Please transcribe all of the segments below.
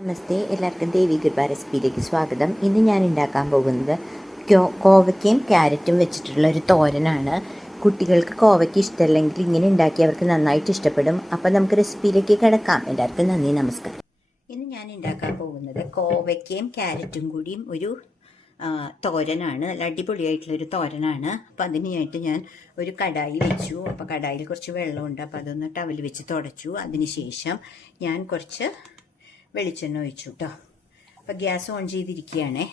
നമസ്തേ, എല്ലാവർക്കും ദേവി കൃപ റെസിപ്പിയിലേക്ക് സ്വാഗതം. ഇന്ന് ഞാൻ ഉണ്ടാക്കാൻ പോകുന്നത് കോവയ്ക്കയും ക്യാരറ്റും വെച്ചിട്ടുള്ള ഒരു തോരനാണ്. കുട്ടികൾക്ക് കോവയ്ക്ക് ഇഷ്ടമല്ലെങ്കിൽ ഇങ്ങനെ ഉണ്ടാക്കി അവർക്ക് നന്നായിട്ട് ഇഷ്ടപ്പെടും. അപ്പോൾ നമുക്ക് റെസിപ്പിയിലേക്ക് കിടക്കാം. എല്ലാവർക്കും നന്ദി, നമസ്കാരം. ഇന്ന് ഞാൻ ഉണ്ടാക്കാൻ പോകുന്നത് കോവയ്ക്കയും ക്യാരറ്റും കൂടിയും ഒരു തോരനാണ്. നല്ല അടിപൊളിയായിട്ടുള്ളൊരു തോരനാണ്. അപ്പോൾ അതിനായിട്ട് ഞാൻ ഒരു കടായി വെച്ചു. അപ്പോൾ കടായിൽ കുറച്ച് വെള്ളമുണ്ട്. അപ്പോൾ അതൊന്ന് ടവൽ വെച്ച് തുടച്ചു. അതിനുശേഷം ഞാൻ കുറച്ച് വെളിച്ചെണ്ണ ഒഴിച്ചു കേട്ടോ. അപ്പോൾ ഗ്യാസ് ഓൺ ചെയ്തിരിക്കുകയാണേ.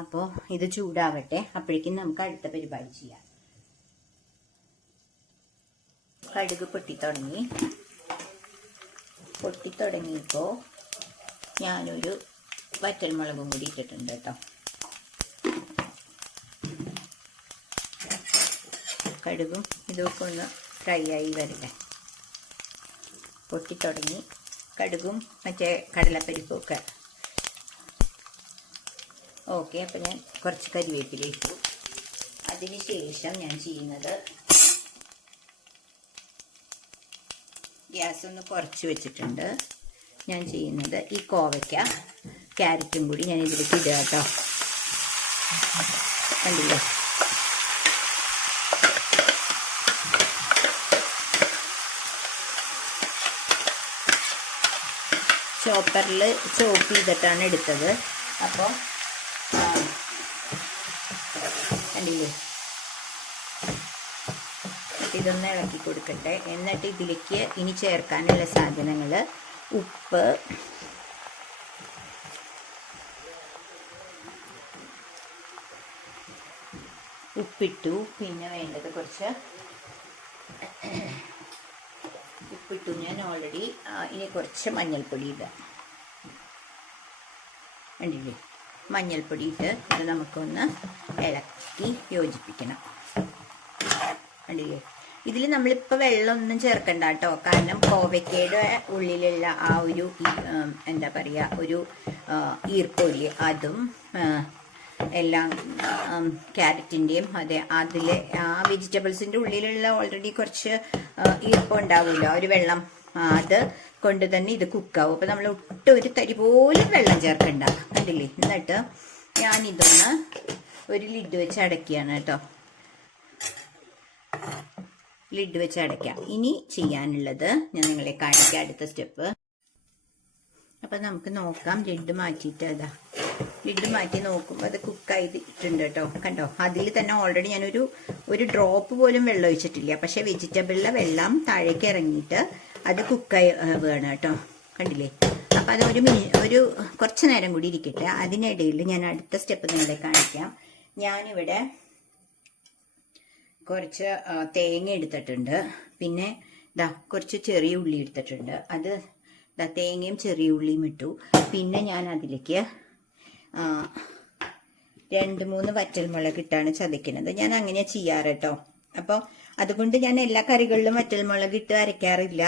അപ്പോൾ ഇത് ചൂടാവട്ടെ. അപ്പോഴേക്കും നമുക്ക് അടുത്ത പരിപാടി ചെയ്യാം. കടുക് പൊട്ടിത്തുടങ്ങിയപ്പോൾ ഞാനൊരു വറ്റൽമുളകും കൂടി ഇട്ടിട്ടുണ്ട് കേട്ടോ. കടുകും ഇതൊക്കെ ഒന്ന് ഫ്രൈ ആയി വരട്ടെ. പൊട്ടിത്തുടങ്ങി. കടുകും മറ്റേ കടലപ്പരിപ്പും ഒക്കെ ഓക്കെ. അപ്പം ഞാൻ കുറച്ച് കരിവേപ്പില ഇട്ടു. അതിന് ശേഷം ഞാൻ ചെയ്യുന്നത് ഗ്യാസ് ഒന്ന് കുറച്ച് വെച്ചിട്ടുണ്ട്. ഞാൻ ചെയ്യുന്നത് ഈ കോവയ്ക്ക ക്യാരറ്റും കൂടി ഞാൻ ഇതിലേക്ക് ഇടുക കേട്ടോ. കണ്ടില്ലേ? ചോപ്പറിൽ ചോപ്പ് ചെയ്തിട്ടാണ് എടുത്തത്. അപ്പോൾ കണ്ടില്ലേ? ഇതൊന്ന് ഇളക്കി കൊടുക്കട്ടെ. എന്നിട്ട് ഇതിലേക്ക് ഇനി ചേർക്കാനുള്ള സാധനങ്ങൾ ഉപ്പ്, ഉപ്പിട്ടു. പിന്നെ വേണ്ടത് കുറച്ച് ഉപ്പിട്ടു ഞാൻ ഓൾറെഡി. ഇനി കുറച്ച് മഞ്ഞൾപ്പൊടി ഇടാം. കണ്ടില്ലേ? മഞ്ഞൾപ്പൊടി ഇട്ട് ഇത് നമുക്കൊന്ന് ഇളക്കി യോജിപ്പിക്കണം. കണ്ടില്ലേ? ഇതിൽ നമ്മളിപ്പോൾ വെള്ളമൊന്നും ചേർക്കണ്ട കേട്ടോ. കാരണം കോവയ്ക്കയുടെ ഉള്ളിലുള്ള ആ ഒരു എന്താ പറയുക, ഒരു ഈർപ്പൊലി അതും എല്ലാം ക്യാരറ്റിൻ്റെയും അതെ അതിലെ ആ വെജിറ്റബിൾസിൻ്റെ ഉള്ളിലുള്ള ഓൾറെഡി കുറച്ച് ഈർപ്പം ഉണ്ടാവുമല്ലോ, ഒരു വെള്ളം, അത് കൊണ്ട് തന്നെ ഇത് കുക്കാവും. അപ്പോൾ നമ്മൾ ഒട്ടും ഒരു തരി പോലും വെള്ളം ചേർക്കണ്ട. കണ്ടില്ലേ? എന്നിട്ട് ഞാനിതൊന്ന് ഒരു ലിഡ് വെച്ച് അടയ്ക്കുകയാണ് കേട്ടോ. ലിഡ് വെച്ച് അടയ്ക്കാം. ഇനി ചെയ്യാനുള്ളത് ഞാൻ നിങ്ങളെ കാണിക്കാം, അടുത്ത സ്റ്റെപ്പ്. അപ്പം നമുക്ക് നോക്കാം. ലിഡ് മാറ്റിയിട്ട് അതാ ലിഡ് മാറ്റി നോക്കുമ്പോൾ അത് കുക്കായിട്ടുണ്ട് കേട്ടോ. കണ്ടോ? അതിൽ തന്നെ ഓൾറെഡി ഞാനൊരു ഡ്രോപ്പ് പോലും വെള്ളം ഒഴിച്ചിട്ടില്ല. പക്ഷേ വെജിറ്റബിളിലെ വെള്ളം താഴേക്ക് ഇറങ്ങിയിട്ട് അത് കുക്കായി വേണം കേട്ടോ. കണ്ടില്ലേ? അപ്പം അത് ഒരു കുറച്ച് നേരം കൂടി ഇരിക്കട്ടെ. അതിനിടയിൽ ഞാൻ അടുത്ത സ്റ്റെപ്പ് നിങ്ങളെ കാണിക്കാം. ഞാനിവിടെ കുറച്ച് തേങ്ങ എടുത്തിട്ടുണ്ട്. പിന്നെ കുറച്ച് ചെറിയ ഉള്ളി എടുത്തിട്ടുണ്ട്. അത് തേങ്ങയും ചെറിയ ഉള്ളിയും ഇട്ടു. പിന്നെ ഞാൻ അതിലേക്ക് 2-3 വറ്റൽമുളക് ഇട്ടാണ് ചതയ്ക്കുന്നത്. ഞാൻ അങ്ങനെ ചെയ്യാറ് കേട്ടോ. അപ്പോൾ അതുകൊണ്ട് ഞാൻ എല്ലാ കറികളിലും വറ്റൽമുളക് ഇട്ട് അരയ്ക്കാറില്ല.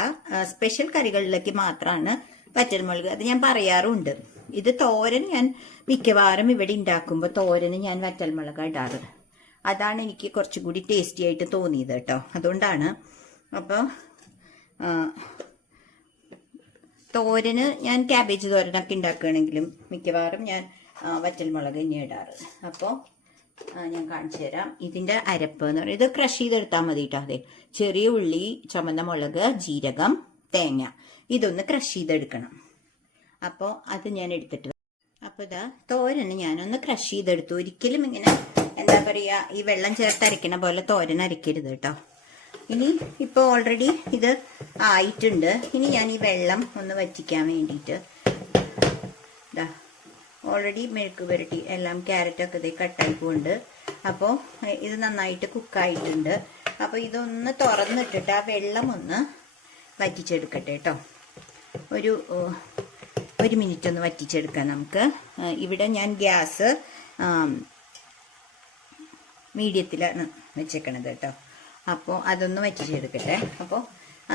സ്പെഷ്യൽ കറികളിലേക്ക് മാത്രമാണ് വറ്റൽമുളക്. അത് ഞാൻ പറയാറുണ്ട്. ഇത് തോരൻ ഞാൻ മിക്കവാറും ഇവിടെ ഉണ്ടാക്കുമ്പോൾ തോരന് ഞാൻ വറ്റൽമുളക് ഇടാറ്. അതാണ് എനിക്ക് കുറച്ചുകൂടി ടേസ്റ്റി ആയിട്ട് തോന്നിയത് കേട്ടോ. അതുകൊണ്ടാണ്. അപ്പോൾ തോരന് ഞാൻ ക്യാബേജ് തോരനൊക്കെ ഉണ്ടാക്കുകയാണെങ്കിലും മിക്കവാറും ഞാൻ വറ്റൽമുളക് തന്നെ ഇടാറ്. അപ്പോൾ ഞാൻ കാണിച്ചു തരാം. ഇതിൻ്റെ അരപ്പ് എന്ന് പറയുന്നത് ഇത് ക്രഷ് ചെയ്തെടുത്താൽ മതി കേട്ടോ. അതെ, ചെറിയ ഉള്ളി, ചുമന്ന മുളക്, ജീരകം, തേങ്ങ ഇതൊന്ന് ക്രഷ് ചെയ്തെടുക്കണം. അപ്പോൾ അത് ഞാൻ എടുത്തിട്ട്, അപ്പോൾ തോരന് ഞാനൊന്ന് ക്രഷ് ചെയ്തെടുത്തു. ഒരിക്കലും ഇങ്ങനെ എന്താ പറയുക, ഈ വെള്ളം ചേർത്ത് അരയ്ക്കണ പോലെ തോരൻ അരയ്ക്കരുത് കേട്ടോ. ഇനി ഇപ്പോൾ ഓൾറെഡി ഇത് ആയിട്ടുണ്ട്. ഇനി ഞാൻ ഈ വെള്ളം ഒന്ന് വറ്റിക്കാൻ വേണ്ടിയിട്ട് ഓൾറെഡി മെഴുക്ക് പുരട്ടി എല്ലാം ക്യാരറ്റൊക്കെ ഇത് കട്ടായി പോകുന്നുണ്ട്. അപ്പോൾ ഇത് നന്നായിട്ട് കുക്കായിട്ടുണ്ട്. അപ്പോൾ ഇതൊന്ന് തുറന്നിട്ടിട്ട് ആ വെള്ളം ഒന്ന് വറ്റിച്ചെടുക്കട്ടെ കേട്ടോ. ഒരു മിനിറ്റ് ഒന്ന് വറ്റിച്ചെടുക്കാം നമുക്ക്. ഇവിടെ ഞാൻ ഗ്യാസ് മീഡിയത്തിലാണ് വെച്ചേക്കണത് കേട്ടോ. അപ്പോൾ അതൊന്ന് വറ്റിച്ചെടുക്കട്ടെ. അപ്പോൾ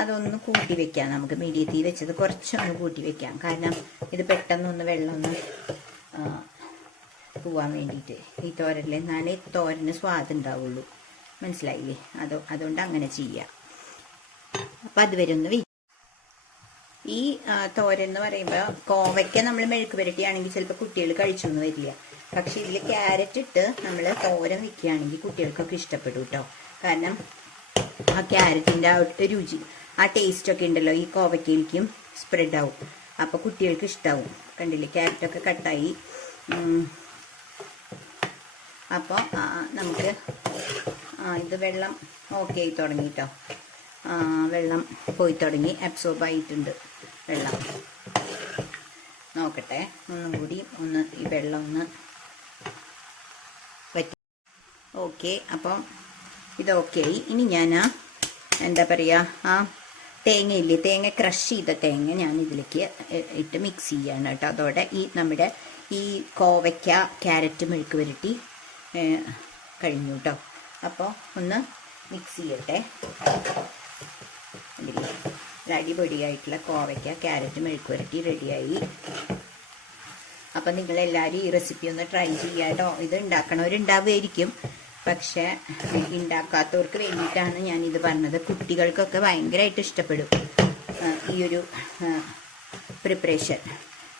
അതൊന്ന് കൂട്ടി വെക്കാം നമുക്ക്. മീഡിയത്തിൽ വെച്ചത് കുറച്ചൊന്ന് കൂട്ടി വെക്കാം. കാരണം ഇത് പെട്ടെന്നൊന്ന് വെള്ളം ഒന്ന് പോവാൻ വേണ്ടിയിട്ട് ഈ തോരനിൽ, എന്നാലേ തോരന് സ്വാദുണ്ടാവുള്ളൂ. മനസ്സിലായില്ലേ? അതുകൊണ്ട് അങ്ങനെ ചെയ്യാം. അപ്പം അതുവരെ ഒന്ന് ഈ തോരൻ എന്ന് പറയുമ്പോൾ കോവയ്ക്ക നമ്മൾ മെഴുക്ക് പുരട്ടിയാണെങ്കിൽ ചിലപ്പോൾ കുട്ടികൾ കഴിച്ചൊന്നും വരില്ല. പക്ഷെ ഇതിൽ ക്യാരറ്റ് ഇട്ട് നമ്മൾ തോരൻ വെക്കുകയാണെങ്കിൽ കുട്ടികൾക്കൊക്കെ ഇഷ്ടപ്പെടും കേട്ടോ. കാരണം ആ ക്യാരറ്റിൻ്റെ ആ രുചി, ആ ടേസ്റ്റൊക്കെ ഉണ്ടല്ലോ ഈ കോവയ്ക്കയിലേക്കും സ്പ്രെഡ് ആവും. അപ്പോൾ കുട്ടികൾക്ക് ഇഷ്ടമാവും. കണ്ടില്ലേ, ക്യാരറ്റൊക്കെ കട്ടായി. അപ്പോൾ നമുക്ക് ഇത് വെള്ളം ഓക്കെ ആയി തുടങ്ങി കേട്ടോ. വെള്ളം പോയി തുടങ്ങി, അബ്സോർബ് ആയിട്ടുണ്ട് വെള്ളം. നോക്കട്ടെ, ഒന്നും കൂടി ഈ വെള്ളം ഒന്ന് വറ്റി. ഓക്കെ, അപ്പം ഇത് ഓക്കെ ആയി. ഇനി ഞാൻ എന്താ പറയുക, തേങ്ങയില്ലേ, തേങ്ങ ക്രഷ് ചെയ്ത തേങ്ങ ഞാൻ ഇതിലേക്ക് ഇട്ട് മിക്സ് ചെയ്യാണ് കേട്ടോ. അതോടെ നമ്മുടെ ഈ കോവയ്ക്ക ക്യാരറ്റ് മെഴുക്ക് പുരട്ടി കഴിഞ്ഞു കേട്ടോ. അപ്പോൾ ഒന്ന് മിക്സ് ചെയ്യട്ടെ. അടിപൊളിയായിട്ടുള്ള കോവയ്ക്ക ക്യാരറ്റ് മെഴുക്ക് പുരട്ടി റെഡിയായി. അപ്പം നിങ്ങളെല്ലാവരും ഈ റെസിപ്പി ഒന്ന് ട്രൈ ചെയ്യുക കേട്ടോ. ഇത് ഉണ്ടാക്കണവരുണ്ടാവുമായിരിക്കും, പക്ഷെ ഉണ്ടാക്കാത്തവർക്ക് വേണ്ടിയിട്ടാണ് ഞാനിത് പറഞ്ഞത്. കുട്ടികൾക്കൊക്കെ ഭയങ്കരമായിട്ട് ഇഷ്ടപ്പെടും ഈ ഒരു പ്രിപ്പറേഷൻ.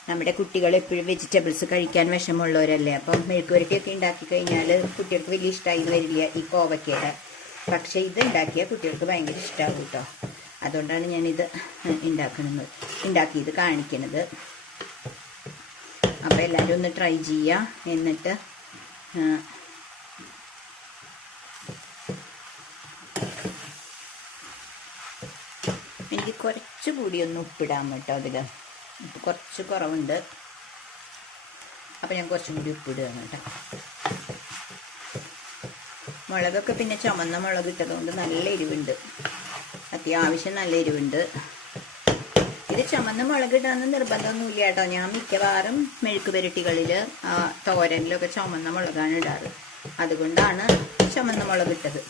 നമ്മുടെ കുട്ടികൾ എപ്പോഴും വെജിറ്റബിൾസ് കഴിക്കാൻ വിഷമമുള്ളവരല്ലേ. അപ്പം മെഴുക്ക് പുരട്ടിയൊക്കെ ഉണ്ടാക്കി കഴിഞ്ഞാൽ കുട്ടികൾക്ക് വലിയ ഇഷ്ടമായി വരില്ല ഈ കോവയ്ക്കയുടെ. പക്ഷെ ഇത് ഉണ്ടാക്കിയാൽ കുട്ടികൾക്ക് ഭയങ്കര ഇഷ്ടമാകും കേട്ടോ. അതുകൊണ്ടാണ് ഞാനിത് ഉണ്ടാക്കിയത് കാണിക്കുന്നത്. അപ്പോൾ എല്ലാവരും ഒന്ന് ട്രൈ ചെയ്യുക. എന്നിട്ട് എനിക്ക് കുറച്ചുകൂടി ഒന്ന് ഉപ്പിടാം കേട്ടോ. അതിൽ കുറച്ച് കുറവുണ്ട്, അപ്പം ഞാൻ കുറച്ചും കൂടി ഉപ്പിടുകയാണ് കേട്ടോ. മുളകൊക്കെ പിന്നെ ചുമന്ന മുളക് ഇട്ടതുകൊണ്ട് നല്ല എരിവുണ്ട്, അത്യാവശ്യം നല്ല എരിവുണ്ട്. ഇത് ചുമന്ന മുളക് ഇടാന്ന് നിർബന്ധമൊന്നുമില്ല കേട്ടോ. ഞാൻ മിക്കവാറും മെഴുക്ക് പുരട്ടികളിൽ തോരനിലൊക്കെ ചുമന്ന മുളകാണ് ഇടാറ്. അതുകൊണ്ടാണ് ചുമന്ന മുളക് ഇട്ടത്.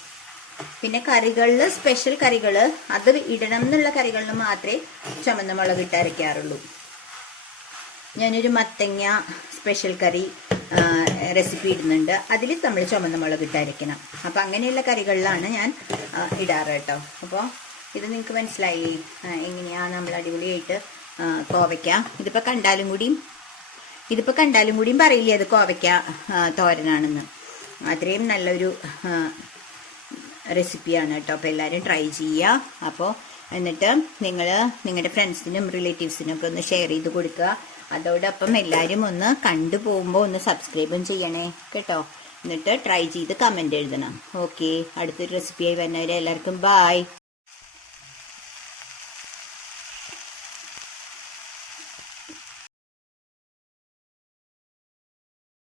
പിന്നെ കറികളിൽ, സ്പെഷ്യൽ കറികൾ, അത് ഇടണം എന്നുള്ള കറികളിൽ മാത്രമേ ചുമന്ന മുളക് ഇട്ട് അരയ്ക്കാറുള്ളൂ. ഞാനൊരു മത്തങ്ങ സ്പെഷ്യൽ കറി റെസിപ്പി ഇടുന്നുണ്ട്, അതിൽ നമ്മൾ ചുമന്ന മുളക് ഇട്ട് അരയ്ക്കണം. അപ്പം അങ്ങനെയുള്ള കറികളിലാണ് ഞാൻ ഇടാറ് കേട്ടോ. അപ്പോൾ ഇത് നിങ്ങൾക്ക് മനസ്സിലായി എങ്ങനെയാണ് നമ്മൾ അടിപൊളിയായിട്ട് കോവയ്ക്ക. ഇതിപ്പോൾ കണ്ടാലും കൂടിയും പറയില്ലേ അത് കോവയ്ക്ക തോരനാണെന്ന്. അത്രയും നല്ലൊരു റെസിപ്പിയാണ് കേട്ടോ. അപ്പോൾ എല്ലാവരും ട്രൈ ചെയ്യുക. അപ്പോൾ എന്നിട്ട് നിങ്ങൾ നിങ്ങളുടെ ഫ്രണ്ട്സിനും റിലേറ്റീവ്സിനും ഒക്കെ ഒന്ന് ഷെയർ ചെയ്ത് കൊടുക്കുക. അതോടൊപ്പം എല്ലാവരും ഒന്ന് കണ്ടു പോകുമ്പോൾ ഒന്ന് സബ്സ്ക്രൈബും ചെയ്യണേ കേട്ടോ. എന്നിട്ട് ട്രൈ ചെയ്ത് കമൻറ്റ് എഴുതണം. ഓക്കെ, അടുത്തൊരു റെസിപ്പിയായി വരുന്നവരെ എല്ലാവർക്കും ബായ്.